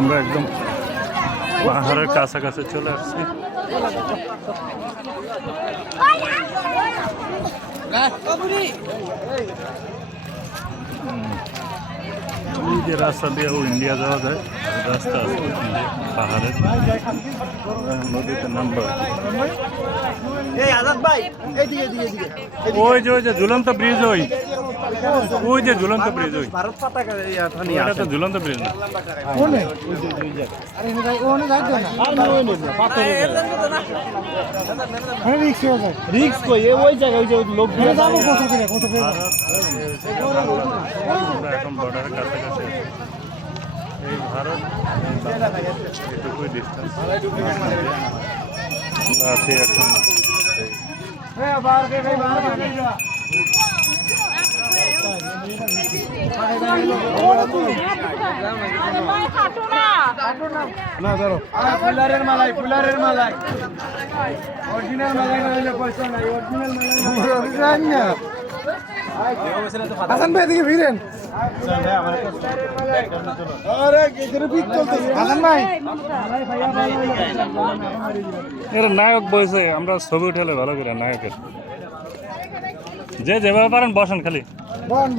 আমরা একদম পাহাড়ের কাছাকাছি চলে আসছি। এই যে রাস্তা দিয়ে ইন্ডিয়া যাওয়া যায়, রাস্তা আছে পাহাড়ের, নদীতে নামবো। ওই যে ঝুলন্ত ব্রিজ, ওই যে ঝুলন্ত ব্রিজ, ওইটা তো ঝুলন্ত ব্রিজ না। রিক্স কই ওই জায়গায় ওই যে লোক আমরা এখন বর্ডারের কাছাকাছি। এই ভারত এটুকুই ডিস্টেন্স আছে এখন। না ধরো ফুলারের মালাই অরিজিনাল মালাই না হলে পয়সা নাই, অরিজিনাল মালাই না। হাসান ভাই এদিকে ফিরেন। আরে এখানে পিক চলতেছে হাসান ভাই। এরা নায়ক বসে, আমরা ছবি উঠালে ভালো করে নায়কের। যে যেভাবে পারেন বসেন খালি। বন